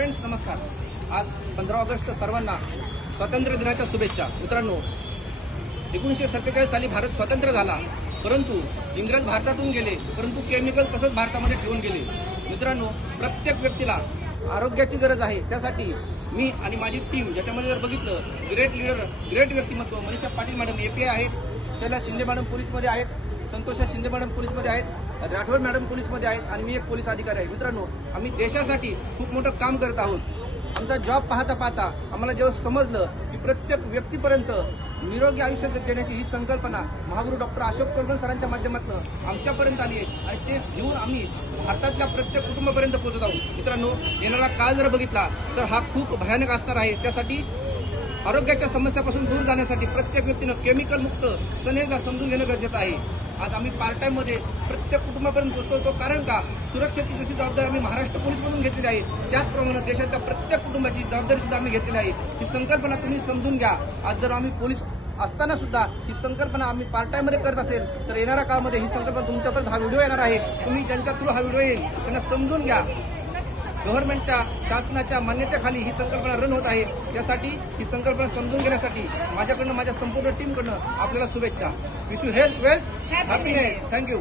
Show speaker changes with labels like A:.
A: Friends नमस्कार. आज पंधरा ऑगस्ट सर्वांना स्वातंत्र्य दिनाच्या शुभेच्छा. मित्रांनो एकोणीसशे सत्तेचाळीस साली भारत स्वतंत्र झाला. परंतु इंग्रज भारतातून गेले परंतु केमिकल तसंच भारतामध्ये ठेवून गेले. मित्रांनो प्रत्येक व्यक्तीला आरोग्याची गरज आहे. त्यासाठी मी आणि माझी टीम ज्याच्यामध्ये जर बघितलं ग्रेट लिडर ग्रेट व्यक्तिमत्व मनीषा पाटील मॅडम एपीआय आहेत शैला शिंदे मॅडम पोलीसमध्ये आहेत संतोषा शिंदे मॅडम पोलीसमध्ये आहेत राठोड मॅडम पोलीसमध्ये आहेत आणि मी एक पोलीस अधिकारी आहे. मित्रांनो आम्ही देशासाठी खूप मोठं काम करत आहोत. आमचा जॉब पाहता पाहता आम्हाला जेव्हा समजलं की प्रत्येक व्यक्तीपर्यंत निरोगी आयुष्य देण्याची ही संकल्पना महागुरू डॉक्टर अशोक तोडकर सरांच्या माध्यमातून आमच्यापर्यंत आली आहे आणि ते घेऊन आम्ही भारतातल्या प्रत्येक कुटुंबापर्यंत पोहोचत आहोत. मित्रांनो येणारा काळ जर बघितला तर हा खूप भयानक असणार आहे. त्यासाठी आरोग्याच्या समस्यापासून दूर जाण्यासाठी प्रत्येक व्यक्तीनं केमिकल मुक्त सनेला समजून घेणं गरजेचं आहे. आज आम्ही पार्ट टाइममध्ये प्रत्येक कुटुंबापर्यंत पोहोचवतो कारण का? सुरक्षेची जशी जबाबदारी आम्ही महाराष्ट्र पोलीसमधून घेतलेली आहे त्याचप्रमाणे देशाच्या प्रत्येक कुटुंबाची जबाबदारी सुद्धा आम्ही घेतलेली आहे. ही संकल्पना तुम्ही समजून घ्या. आज जर आम्ही पोलीस असताना सुद्धा ही संकल्पना आम्ही पार्ट टाइममध्ये करत असेल तर येणाऱ्या काळामध्ये ही संकल्पना तुमच्यापर्यंत हा व्हिडिओ येणार आहे. तुम्ही ज्यांच्या थ्रू हा व्हिडिओ येईल त्यांना समजून घ्या. गव्हर्नमेंटच्या शासनाच्या मान्यतेखाली ही संकल्पना रन होत आहे. त्यासाठी ही संकल्पना समजून घेण्यासाठी माझ्याकडनं माझ्या संपूर्ण टीमकडनं आपल्याला शुभेच्छा. Wish you health wealth happiness thank you